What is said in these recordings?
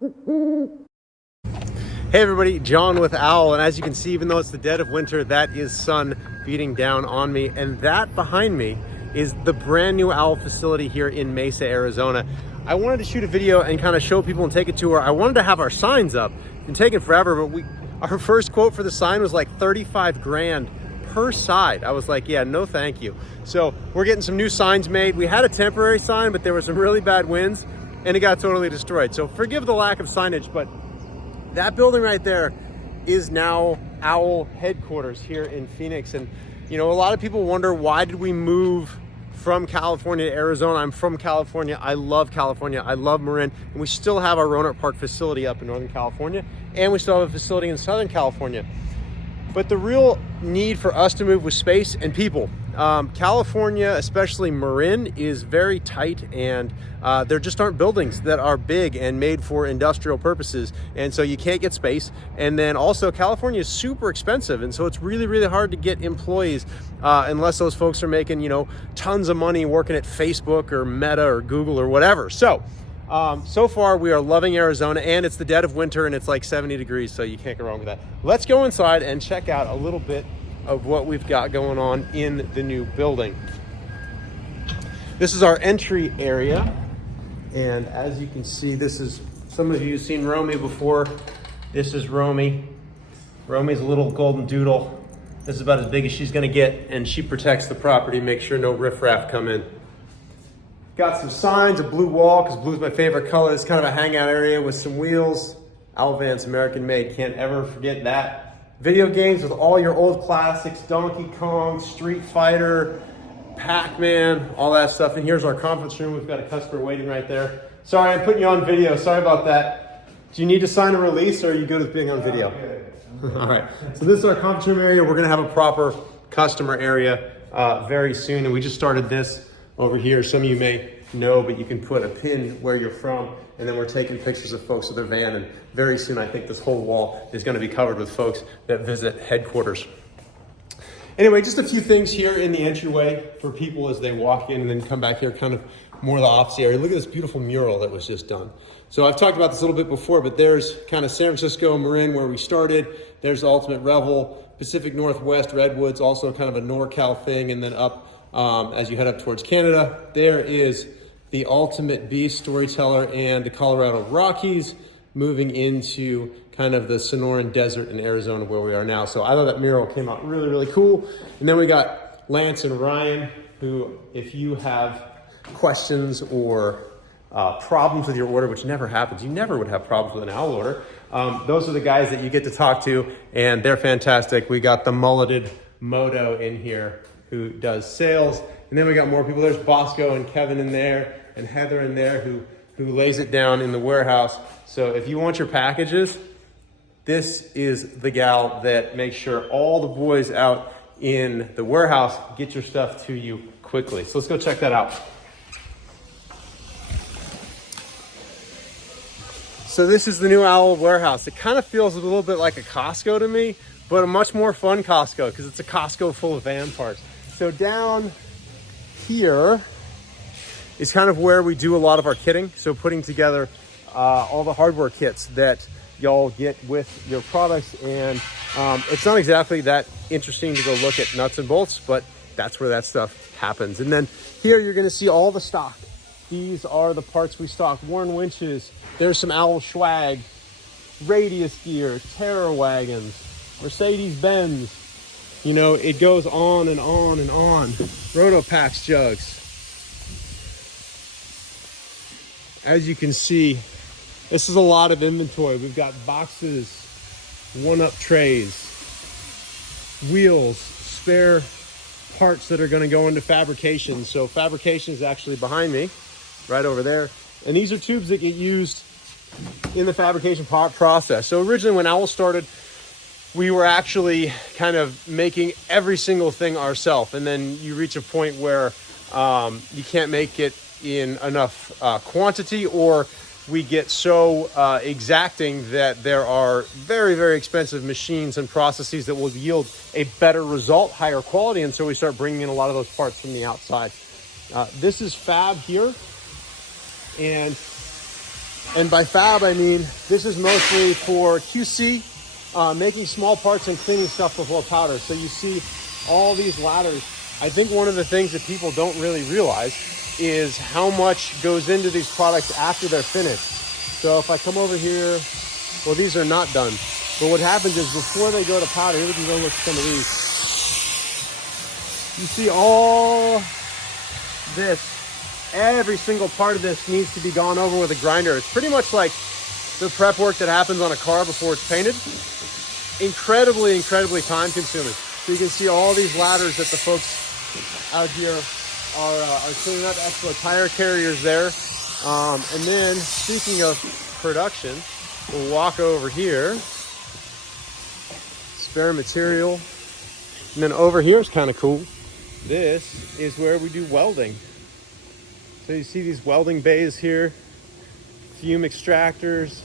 Hey everybody, John with Owl, and as you can see, even though it's the dead of winter, that is sun beating down on me, and that behind me is the brand new Owl facility here in Mesa, Arizona. I wanted to shoot a video and kind of show people and take a tour. I wanted to have our signs up. It's been taking forever, but our first quote for the sign was like 35 grand per side. I was like, yeah, no thank you. So we're getting some new signs made. We had a temporary sign, but there were some really bad winds and it got totally destroyed. So forgive the lack of signage, but that building right there is now Owl headquarters here in Phoenix. And, you know, a lot of people wonder, why did we move from California to Arizona? I'm from California. I love California. I love Marin. And we still have our Rohnert Park facility up in Northern California. And we still have a facility in Southern California. But the real need for us to move was space and people. California, especially Marin, is very tight, and there just aren't buildings that are big and made for industrial purposes, and so you can't get space. And then also California is super expensive, and so it's really, really hard to get employees unless those folks are making, you know, tons of money working at Facebook or Meta or Google or whatever. So far we are loving Arizona, and it's the dead of winter and it's like 70 degrees, so you can't go wrong with that. Let's go inside and check out a little bit of what we've got going on in the new building. This is our entry area, and as you can see, this is, some of you have seen Romy before. This is Romy. Romy's a little golden doodle. This is about as big as she's gonna get, and she protects the property, make sure no riffraff come in. Got some signs, a blue wall, because blue's my favorite color. It's kind of a hangout area with some wheels. Owl Vans, American made, can't ever forget that. Video games with all your old classics, Donkey Kong, Street Fighter, Pac-Man, all that stuff. And here's our conference room. We've got a customer waiting right there. Sorry, I'm putting you on video. Sorry about that. Do you need to sign a release, or are you good with being on video? All right, so this is our conference room area. We're gonna have a proper customer area very soon. And we just started this over here. Some of you may know, but you can put a pin where you're from. And then we're taking pictures of folks with their van, and very soon I think this whole wall is gonna be covered with folks that visit headquarters. Anyway, just a few things here in the entryway for people as they walk in and then come back here, kind of more of the office area. Look at this beautiful mural that was just done. So I've talked about this a little bit before, but there's kind of San Francisco, Marin, where we started. There's the Ultimate Revel, Pacific Northwest, Redwoods, also kind of a NorCal thing, and then up as you head up towards Canada. There is the Ultimate Beast Storyteller and the Colorado Rockies, moving into kind of the Sonoran Desert in Arizona where we are now. So I thought that mural came out really, really cool. And then we got Lance and Ryan, who, if you have questions or problems with your order, which never happens, you never would have problems with an Owl order. Those are the guys that you get to talk to, and they're fantastic. We got the mulleted Moto in here who does sales. And then we got more people. There's Bosco and Kevin in there, and Heather in there who lays it down in the warehouse. So if you want your packages, this is the gal that makes sure all the boys out in the warehouse get your stuff to you quickly. So let's go check that out. So this is the new Owl warehouse. It kind of feels a little bit like a Costco to me, but a much more fun Costco, because it's a Costco full of van parts. So down here is kind of where we do a lot of our kitting. So putting together all the hardware kits that y'all get with your products. And it's not exactly that interesting to go look at nuts and bolts, but that's where that stuff happens. And then here you're gonna see all the stock. These are the parts we stock. Warn winches, there's some Owl swag, Radius gear, Terror wagons, Mercedes-Benz. You know, it goes on and on and on. Rotopax jugs. As you can see, this is a lot of inventory. We've got boxes, one-up trays, wheels, spare parts that are gonna go into fabrication. So fabrication is actually behind me, right over there. And these are tubes that get used in the fabrication process. So originally when Owl started, we were actually kind of making every single thing ourselves. And then you reach a point where you can't make it in enough quantity, or we get so exacting that there are very, very expensive machines and processes that will yield a better result, higher quality. And so we start bringing in a lot of those parts from the outside. This is fab here. And And by fab, I mean, this is mostly for QC, making small parts and cleaning stuff before powder. So you see all these ladders. I think one of the things that people don't really realize is how much goes into these products after they're finished. So if I come over here, well, these are not done. But what happens is before they go to powder, here we can go look at some of these. You see all this, every single part of this needs to be gone over with a grinder. It's pretty much like the prep work that happens on a car before it's painted. Incredibly, incredibly time consuming. So you can see all these ladders that the folks out here are cleaning up. Extra tire carriers there. And then speaking of production, we'll walk over here. Spare material. And then over here is kind of cool. This is where we do welding. So you see these welding bays here, fume extractors,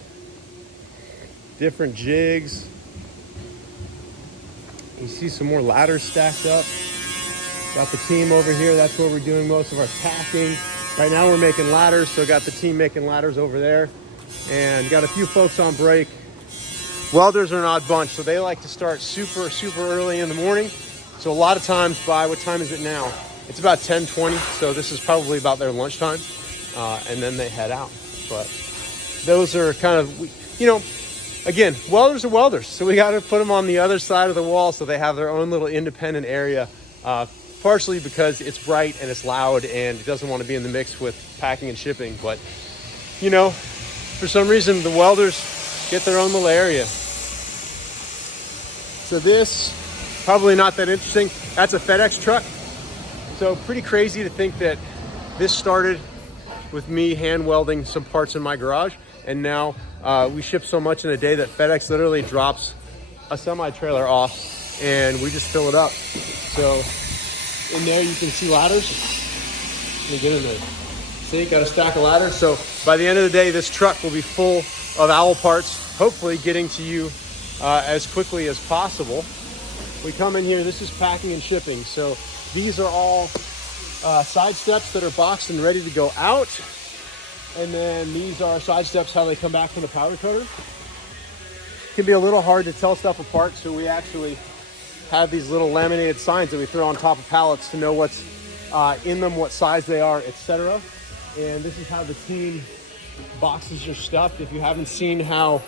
different jigs. You see some more ladders stacked up. Got the team over here. That's where we're doing most of our tacking. Right now we're making ladders, so got the team making ladders over there. And got a few folks on break. Welders are an odd bunch, so they like to start super, super early in the morning. So a lot of times by, what time is it now? It's about 10:20, so this is probably about their lunchtime. And then they head out. But those are kind of, you know, again, welders are welders. So we got to put them on the other side of the wall so they have their own little independent area. Partially because it's bright and it's loud and it doesn't want to be in the mix with packing and shipping. But, you know, for some reason, the welders get their own little area. So this, probably not that interesting. That's a FedEx truck. So pretty crazy to think that this started with me hand welding some parts in my garage. And now we ship so much in a day that FedEx literally drops a semi-trailer off and we just fill it up. So in there you can see ladders. Let me get in there. See, got a stack of ladders. So by the end of the day, this truck will be full of owl parts, hopefully getting to you as quickly as possible. We come in here, this is packing and shipping. So these are all side steps that are boxed and ready to go out. And then these are side steps, how they come back from the powder coater. It can be a little hard to tell stuff apart, so we actually have these little laminated signs that we throw on top of pallets to know what's in them, what size they are, etc. And this is how the team boxes your stuff. If you haven't seen how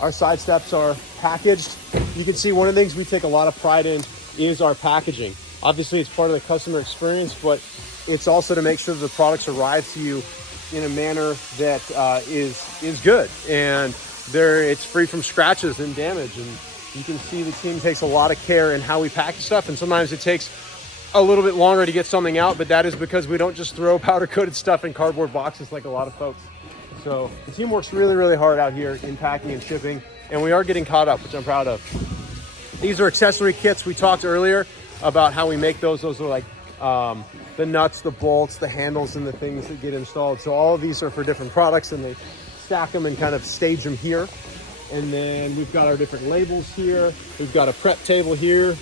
our side steps are packaged, you can see one of the things we take a lot of pride in is our packaging. Obviously, it's part of the customer experience, but it's also to make sure that the products arrive to you in a manner that is good, and it's free from scratches and damage. And you can see the team takes a lot of care in how we package stuff, and sometimes it takes a little bit longer to get something out, but that is because we don't just throw powder coated stuff in cardboard boxes like a lot of folks. So the team works really, really hard out here in packing and shipping, and we are getting caught up, which I'm proud of. These are accessory kits. We talked earlier about how we make those. Those are like the nuts, the bolts, the handles, and the things that get installed. So all of these are for different products, and they stack them and kind of stage them here. And then we've got our different labels here. We've got a prep table here.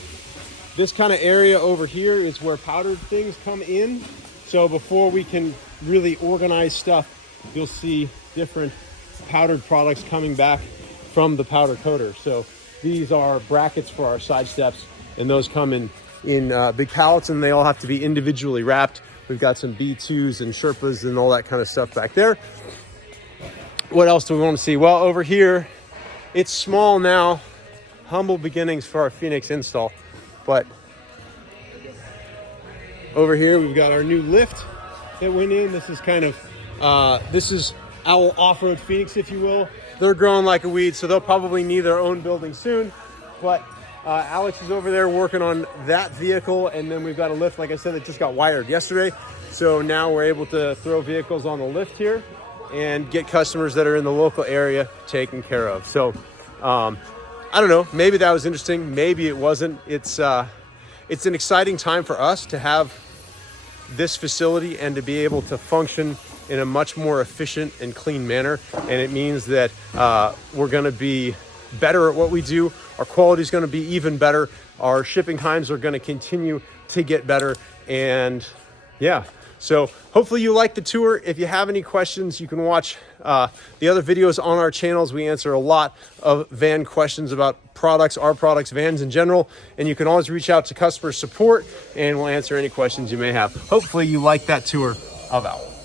This kind of area over here is where powdered things come in. So before we can really organize stuff, you'll see different powdered products coming back from the powder coater. So these are brackets for our side steps, and those come in big pallets, and they all have to be individually wrapped. We've got some B2s and Sherpas and all that kind of stuff back there. What else do we want to see? Well, over here, it's small now, humble beginnings for our Phoenix install. But over here, we've got our new lift that went in. This is kind of, this is Owl Off-Road Phoenix, if you will. They're growing like a weed, so they'll probably need their own building soon. But Alex is over there working on that vehicle. And then we've got a lift, like I said, that just got wired yesterday. So now we're able to throw vehicles on the lift here and get customers that are in the local area taken care of. So I don't know, maybe that was interesting, maybe it wasn't. It's an exciting time for us to have this facility and to be able to function in a much more efficient and clean manner. And it means that we're gonna be better at what we do. Our quality is gonna be even better. Our shipping times are gonna continue to get better. And yeah, So hopefully you like the tour. If you have any questions, you can watch the other videos on our channels. We answer a lot of van questions about products, our products, vans in general, and you can always reach out to customer support and we'll answer any questions you may have. Hopefully you like that tour of Owl.